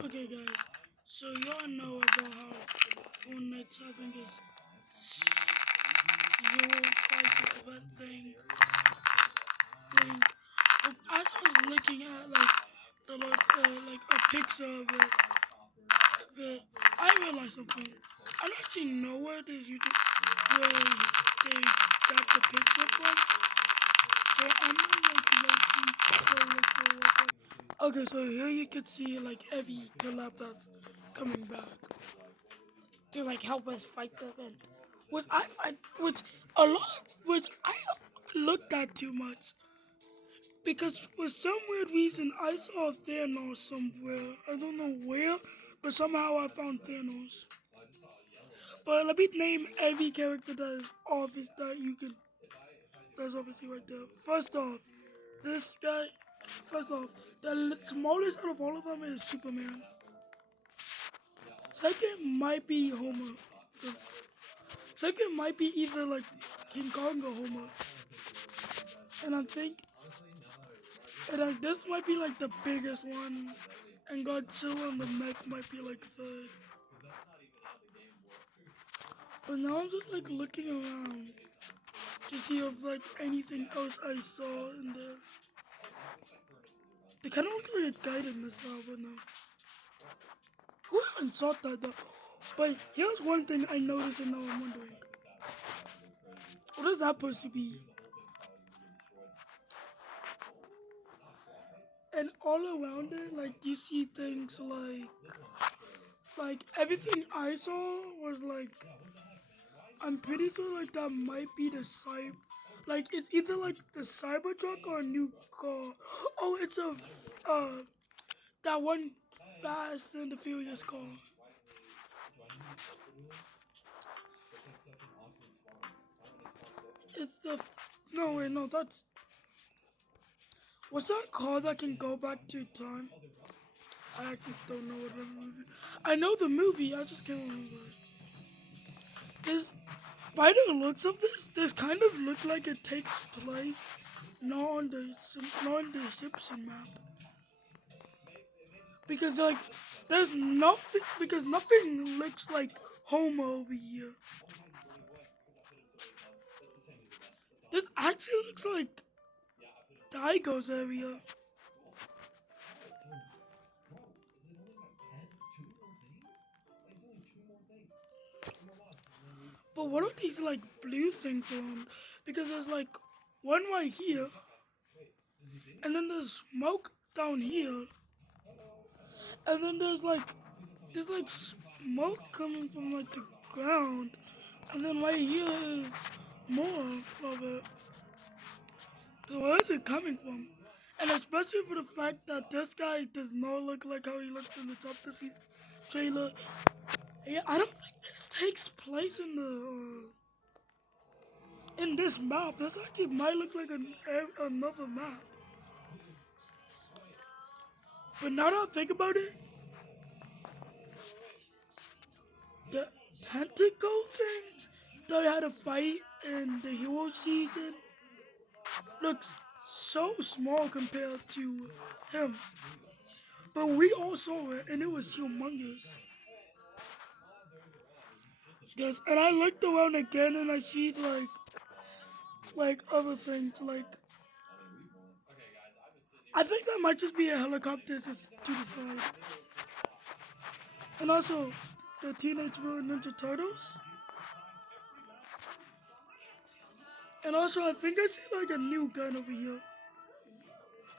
Okay, guys. So y'all know about how Fortnite Chapter is zero crisis event thing. But as I was looking at like a picture of it, I realized something. I don't actually know where this YouTube where they got the picture from. So I'm gonna look for it. Okay, so here you can see like every collab that's coming back to like help us fight the event. Which a lot of which I looked at too much because for some weird reason I saw Thanos somewhere. I don't know where, but somehow I found Thanos. But let me name every character that is obvious that you can. That's obviously right there. First off, this guy. First off, the smallest out of all of them is Superman. Second might be Homer. Second might be either like King Kong or Homer. And I think this might be like the biggest one. And Godzilla on the mech might be like third. But now I'm just like looking around to see if like anything else I saw in there. They kind of look like a guide in this album now. Who haven't saw that though? But here's one thing I noticed and now I'm wondering. What is that supposed to be? And all around it, like you see things like everything I saw was like I'm pretty sure like that might be the like it's either like the Cybertruck or a new car. Oh, it's a that one Fast and the Furious car. It's the no wait no that's what's that car that can go back to time? I actually don't know what the movie. I know the movie. I just can't remember it. This by the looks of this kind of look like it takes place not on the Egyptian map because like there's nothing because nothing looks like Homer over here. This actually looks like Daigo's area. But what are these like blue things around? Because there's like one right here, and then there's smoke down here, and then there's like smoke coming from like the ground, and then right here is more of it. So where is it coming from? And especially for the fact that this guy does not look like how he looked in the top of the trailer. Yeah, I don't think this takes place in this map. This actually might look like another map. But now that I think about it, the tentacle things that I had to fight in the hero season looks so small compared to him. But we all saw it and it was humongous. Yes, and I looked around again and I see like other things like I think that might just be a helicopter just to the side. And also the Teenage Mutant Ninja Turtles. And also I think I see like a new gun over here.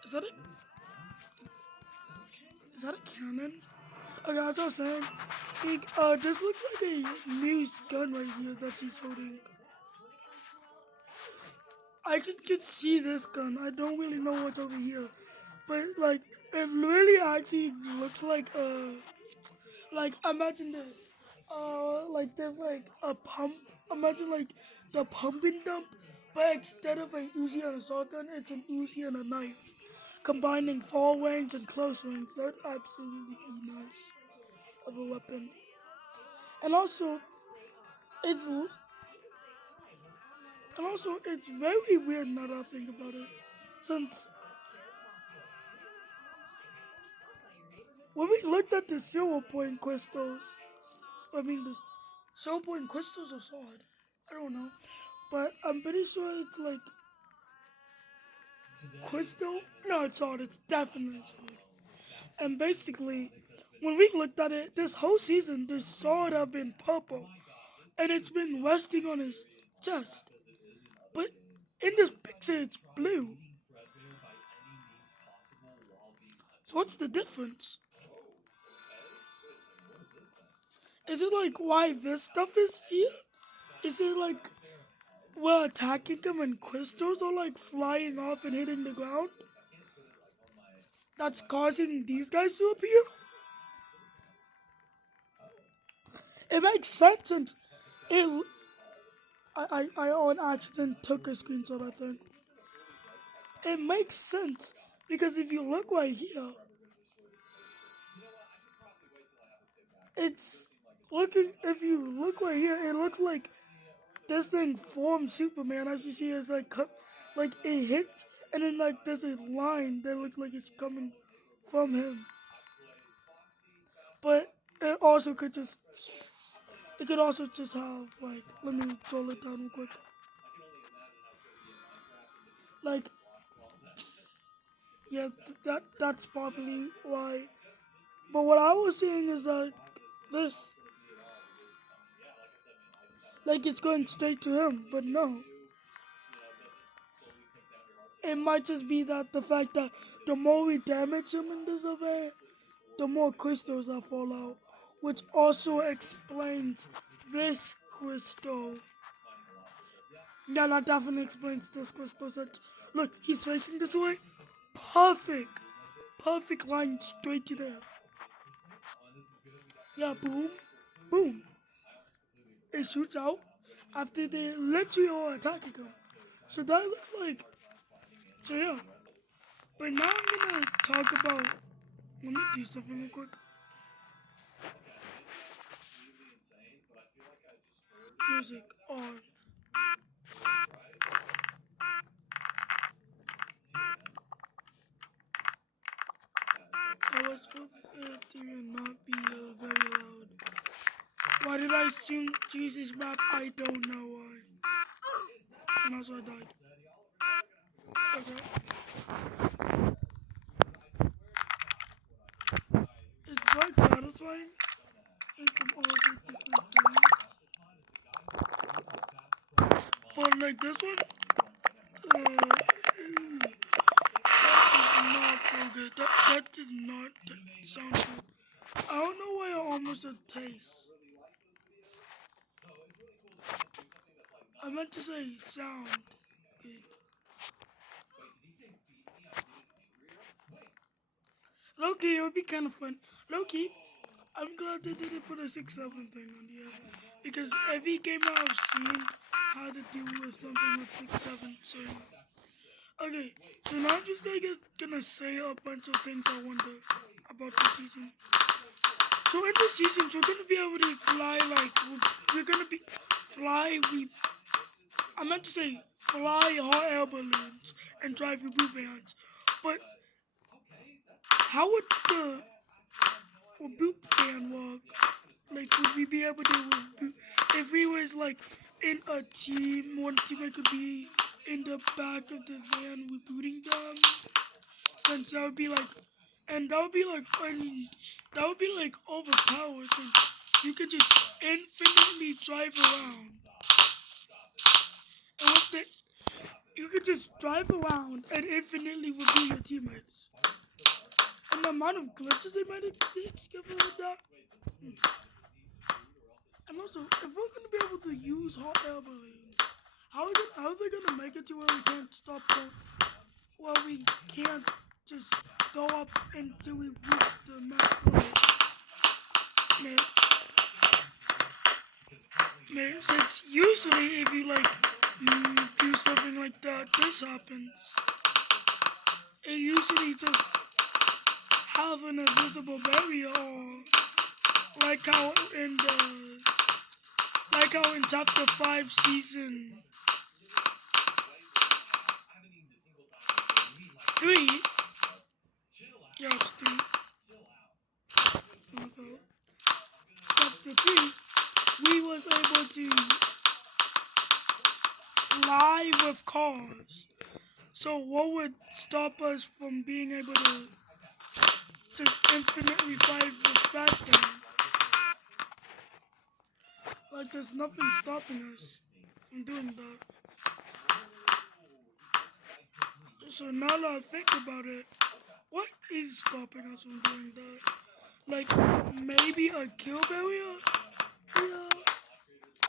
Is that a is that a cannon? Okay, that's what I'm saying. This looks like a new gun right here that she's holding. I can see this gun. I don't really know what's over here. But like it really actually looks like imagine this. Like there's like a pump. Imagine like the pumping dump, but instead of an Uzi and a shotgun, it's an Uzi and a knife. Combining far range and close range. That would absolutely be nice of a weapon. And also, it's it's very weird now that I think about it. Since when we looked at the silver point crystals, I mean the silver point crystals are solid. I don't know, but I'm pretty sure it's like crystal. No, it's solid. It's definitely solid. And basically, when we looked at it, this whole season, this sword have been purple, and it's been resting on his chest. But in this picture, it's blue. So what's the difference? Is it like why this stuff is here? Is it like we're attacking them and crystals are like flying off and hitting the ground? That's causing these guys to appear? It makes sense and it. I on accident took a screenshot, I think. It makes sense because if you look right here, it's looking. If you look right here, it looks like this thing formed Superman. As you see, it's like it hits, and then like there's a line that looks like it's coming from him. But it also could just. It could also just have like. Let me scroll it down real quick. Like yeah, that's probably why. But what I was saying is that this like it's going straight to him, but no. It might just be that the fact that the more we damage him in this event, the more crystals that fall out, which also explains this crystal. Yeah, that definitely explains this crystal. Look, he's facing this way. Perfect. Perfect line straight to there. Yeah, boom. Boom. It shoots out after they literally are attacking him. So that looks like. So yeah. But now I'm gonna talk about. Let me do something real quick. Music on. I was supposed to not be very loud. Why did I choose this map? I don't know why. And also I died. Okay. It's like satisfying. And from all the different things. But like this one, that is not so good. That did not sound good. I don't know why I almost said taste. I meant to say sound good. Loki, it would be kind of fun. Loki, I'm glad they didn't put a 6-7 thing on the end. Because every game I've seen had to do with something with 6-7. So, okay. So now I'm just gonna say a bunch of things I wonder about this season. So in this season, we're gonna be able to fly like we're gonna be fly. I meant to say fly hot air balloons and drive reboot vans. But how would the reboot van work? Like, would we be able to reboot if we was like in a team? One teammate could be in the back of the van rebooting them. Since that would be like, and that would be like, that would be like overpowered. Since you could just infinitely drive around, and with the, you could just drive around and infinitely reboot your teammates. And the amount of glitches they might discover with that. And also, if we're gonna be able to use hot air balloons, how are they gonna make it to where we can't stop going? Well, we can't just go up until we reach the max level. Man, since usually if you like do something like that, this happens. It usually just have an invisible barrier, or like how in the like how in chapter 5 season 3. Yeah, it's 3. Chapter 3, we was able to fly with cars. So what would stop us from being able to infinitely fly with that thing? Like there's nothing stopping us from doing that. So now that I think about it, what is stopping us from doing that? Like maybe a kill barrier? Yeah,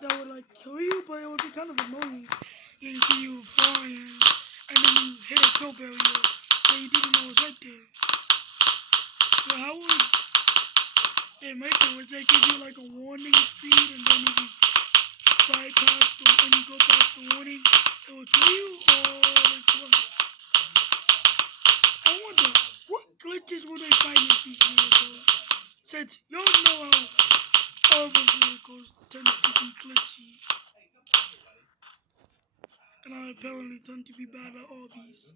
that would like kill you, but it would be kind of annoying if you flying and then you hit a kill barrier that you didn't know was right there. So how would they make it? Would they give you like a warning speed and then if you bypass when you go past the warning, it will kill you? Or like what? I wonder, what glitches will they find in these vehicles? Since y'all know how all the vehicles tend to be glitchy. And I apparently tend to be bad at obbies.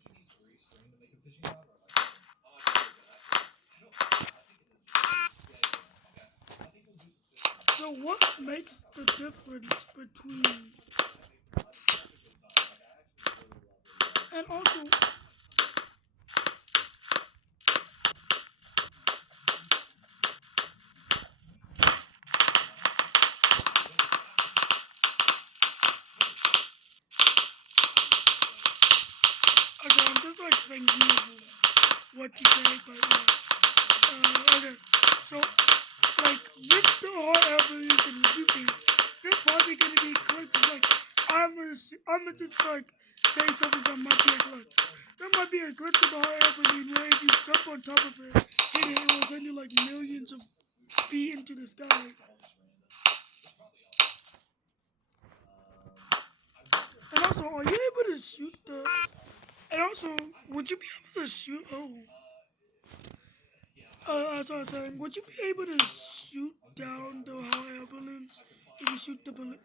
So what makes the difference between and also okay, I'm just like thinking of what you say, but okay. So like with the hot air balloons and the UPs, they're probably gonna be glitches. Like I'm gonna just like say something that might be a glitch. There might be a glitch with the hot air balloon where if you jump on top of it, hit it, it will send you like millions of feet into the sky. And also, are you able to shoot the? And also, would you be able to shoot? Oh, as I was saying, would you be able to shoot down the hot air balloons if you shoot the balloon?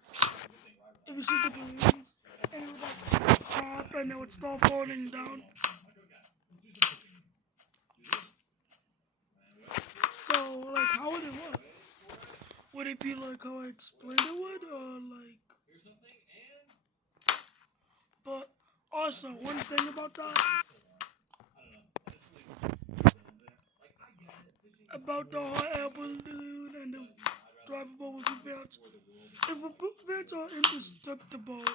If you shoot the balloons and it would like pop and it would start falling down. So, like, how would it work? Would it be like how I explained it would, or like? But also, one thing about the hot air balloon and the drivable with boot vans. If a boot vans are indestructible,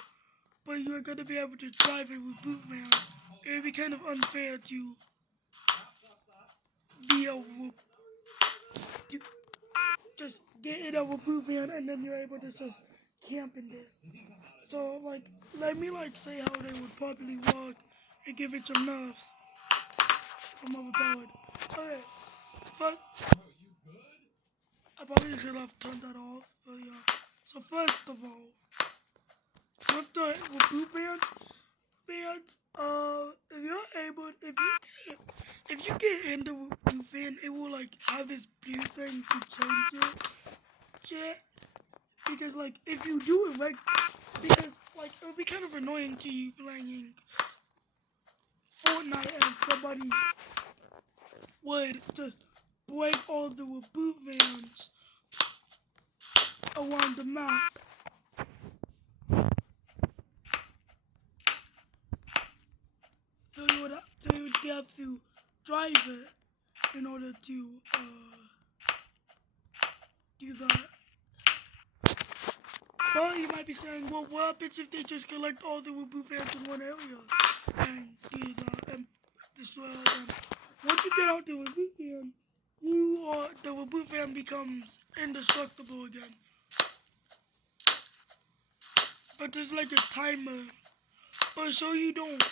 but you're gonna be able to drive it with boot vans, it would be kind of unfair to be able to just get in a boot van and then you're able to just camp in there. So like, let me like say how they would probably work and give it some nerfs from overpowered. Okay, first I probably should have turned that off, but yeah. So first of all, with boot vans, if you're able, if you get into boot van, it will like have this blue thing to change it, because like if you do it like, because like it would be kind of annoying to you playing Fortnite and somebody would just break all the boot vans around the map. So you would have to drive it in order to do that. But you might be saying, well, what happens if they just collect all the boot vans in one area and do that and destroy all them? Once you get out the boot van, the boot van becomes indestructible again. But there's like a timer, but so you don't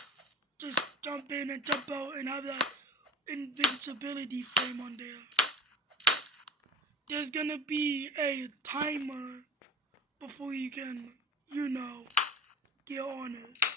just jump in and jump out and have that invincibility frame on there. There's gonna be a timer before you can, get on it.